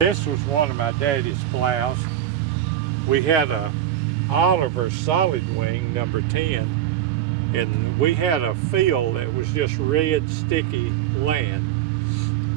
This was one of my daddy's plows. We had a Oliver solid wing number 10, and we had a field that was just red sticky land.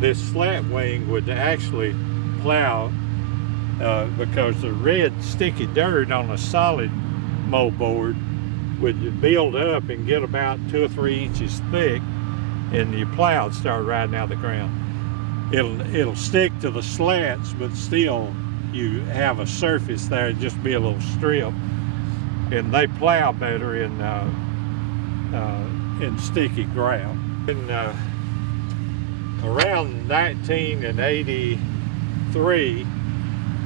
This flat wing would actually plow because the red sticky dirt on a solid moldboard would build up and get about 2 or 3 inches thick, and your plow would start riding out of the ground. It'll stick to the slats, but still you have a surface there, just be a little strip, and they plow better in sticky ground. Around 1983,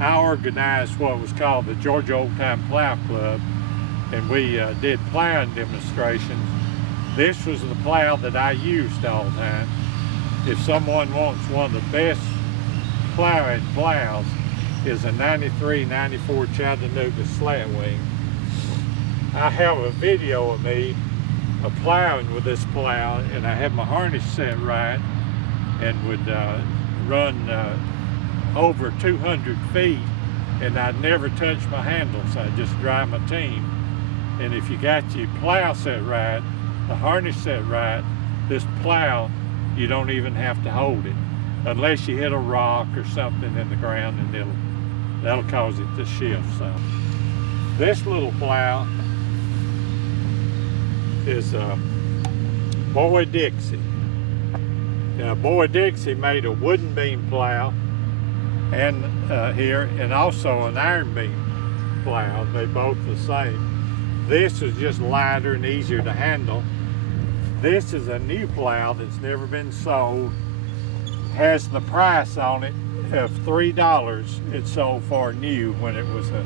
I organized what was called the Georgia Old Time Plow Club, and we did plowing demonstrations. This was the plow that I used all the time. If someone wants one of the best plowing plows, is a 93-94 Chattanooga slat wing. I have a video of me plowing with this plow, and I had my harness set right and would run over 200 feet, and I'd never touch my handles. I'd just drive my team. And if you got your plow set right, the harness set right, this plow, you don't even have to hold it, unless you hit a rock or something in the ground, and that'll cause it to shift. So this little plow is a Boy Dixie. Now, Boy Dixie made a wooden beam plow and here, and also an iron beam plow. They both the same. This is just lighter and easier to handle. This is a new plow that's never been sold. Has the price on it of $3 it sold for new when it was a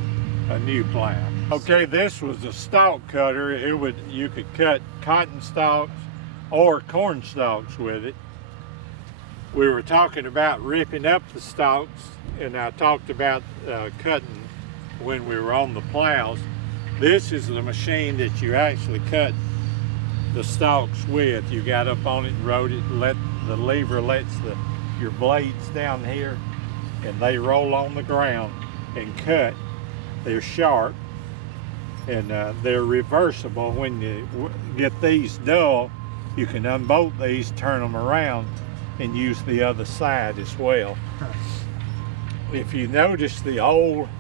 new plow. Okay, this was a stalk cutter. You could cut cotton stalks or corn stalks with it. We were talking about ripping up the stalks, and I talked about cutting when we were on the plows. This is the machine that you actually cut the stalks with. You got up on it and rode it, the lever lets your blades down here, and they roll on the ground and cut. They're sharp, and they're reversible. When you get these dull, you can unbolt these, turn them around, and use the other side as well. If you notice the old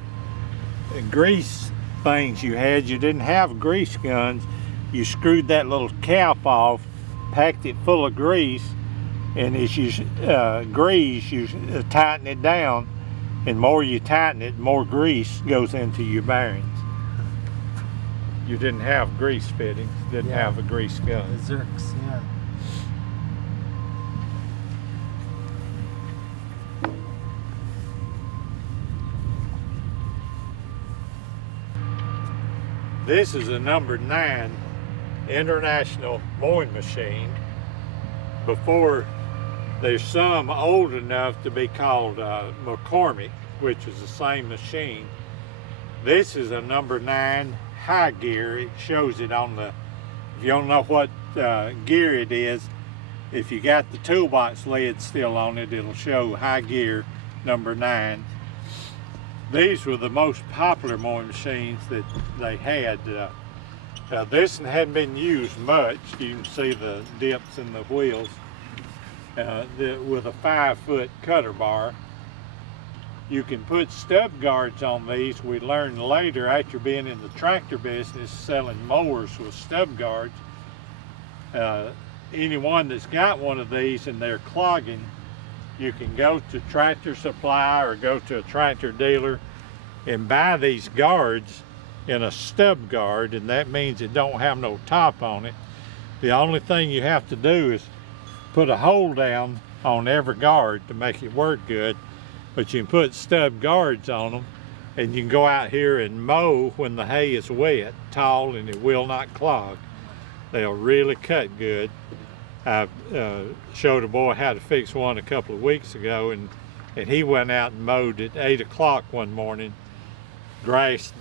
grease things you had, you didn't have grease guns. You screwed that little cap off, packed it full of grease, and as you grease, you tighten it down, and more you tighten it, more grease goes into your bearings. You didn't have grease fittings, didn't have a grease gun. The Zerks, yeah. This is a number 9 International Mowing Machine. Before, there's some old enough to be called McCormick, which is the same machine. This is a number 9 high gear. It shows it on the, if you don't know what gear it is, if you got the toolbox lid still on it, it'll show high gear number 9. These were the most popular mowing machines that they had. This one hadn't been used much. You can see the dips in the wheels. With a 5-foot cutter bar. You can put stub guards on these. We learned later, after being in the tractor business, selling mowers with stub guards. Anyone that's got one of these and they're clogging, you can go to Tractor Supply or go to a tractor dealer and buy these guards in a stub guard, and that means it don't have no top on it. The only thing you have to do is put a hole down on every guard to make it work good, but you can put stub guards on them, and you can go out here and mow when the hay is wet, tall, and it will not clog. They'll really cut good. I showed a boy how to fix one a couple of weeks ago, and he went out and mowed at 8 o'clock one morning, grass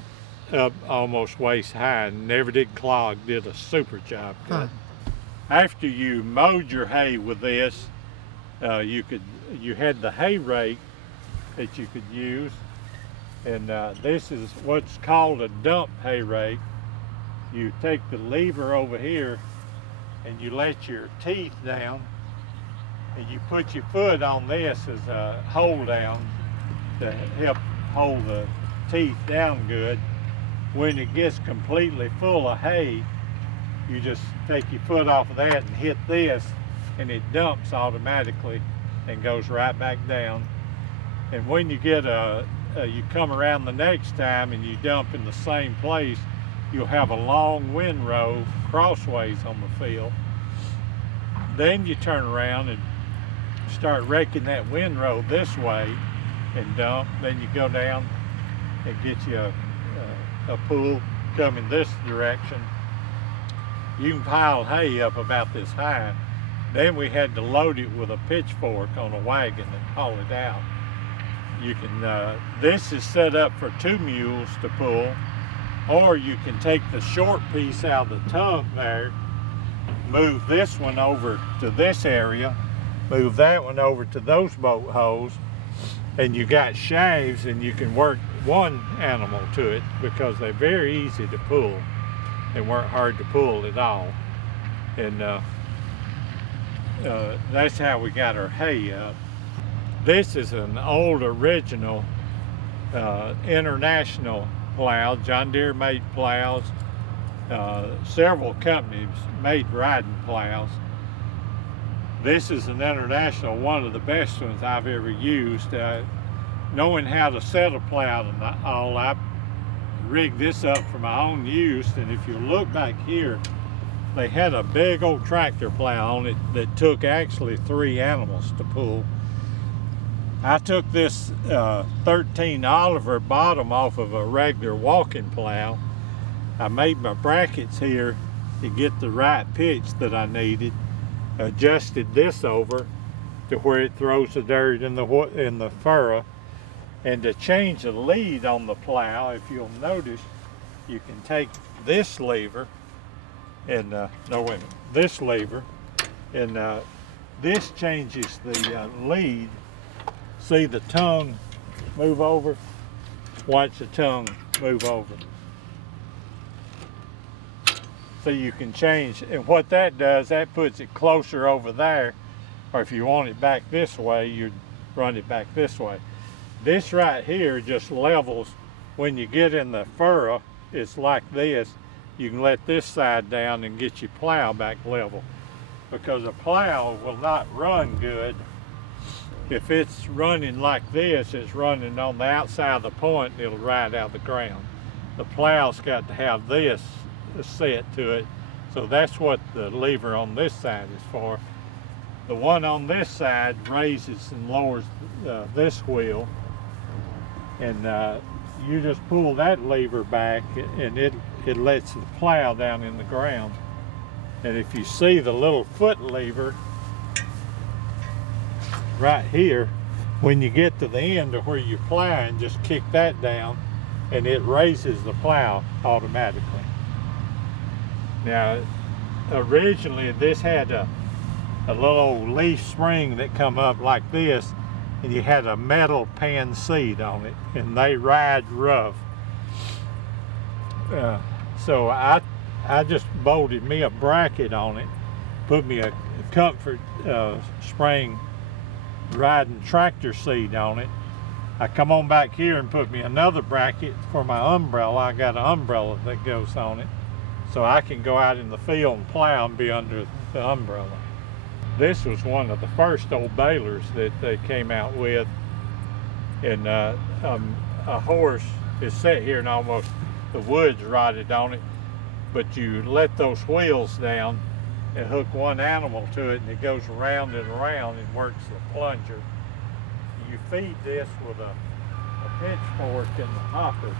up almost waist high, and never did clog, did a super job. After you mowed your hay with this, you had the hay rake that you could use. And this is what's called a dump hay rake. You take the lever over here and you let your teeth down, and you put your foot on this as a hold down to help hold the teeth down good. When it gets completely full of hay, you just take your foot off of that and hit this, and it dumps automatically and goes right back down. And when you get you come around the next time and you dump in the same place, you'll have a long windrow crossways on the field. Then you turn around and start raking that windrow this way and dump. Then you go down and get you a pool coming this direction. You can pile hay up about this high. Then we had to load it with a pitchfork on a wagon and haul it out. You can, this is set up for 2 mules to pull, or you can take the short piece out of the tub there, move this one over to this area, move that one over to those boat holes, and you got shafts and you can work one animal to it because they're very easy to pull and weren't hard to pull at all. And that's how we got our hay up. This is an old original International Plow. John Deere made plows. Several companies made riding plows. This is an International, one of the best ones I've ever used. Knowing how to set a plow and all, I rigged this up for my own use. And if you look back here, they had a big old tractor plow on it that took actually 3 animals to pull. I took this 13 Oliver bottom off of a regular walking plow. I made my brackets here to get the right pitch that I needed. Adjusted this over to where it throws the dirt in the furrow. And to change the lead on the plow, if you'll notice, you can take this lever and this lever, and this changes the lead. See the tongue move over? Watch the tongue move over. So you can change, and what that does, that puts it closer over there, or if you want it back this way, you'd run it back this way. This right here just levels. When you get in the furrow, it's like this. You can let this side down and get your plow back level, because a plow will not run good if it's running like this. It's running on the outside of the point, it'll ride out the ground. The plow's got to have this set to it, so that's what the lever on this side is for. The one on this side raises and lowers this wheel, and you just pull that lever back and it lets the plow down in the ground. And if you see the little foot lever right here, when you get to the end of where you're plowing, just kick that down and it raises the plow automatically. Now, originally this had a little old leaf spring that come up like this, and you had a metal pan seat on it, and they ride rough. So I just bolted me a bracket on it, put me a comfort spring riding tractor seat on it. I come on back here and put me another bracket for my umbrella. I got an umbrella that goes on it, so I can go out in the field and plow and be under the umbrella. This was one of the first old balers that they came out with, and a horse is set here and almost the wood's rotted on it, but you let those wheels down and hook one animal to it, and it goes around and around and works the plunger. You feed this with a pitchfork in the hopper,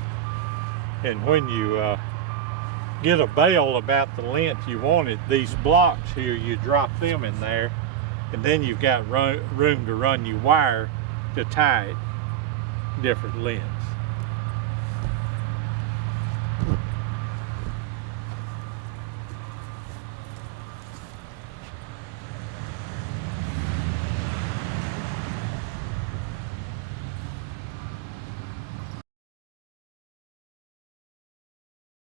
and when you get a bale about the length you want it, these blocks here, you drop them in there, and then you've got room to run your wire to tie it different lengths.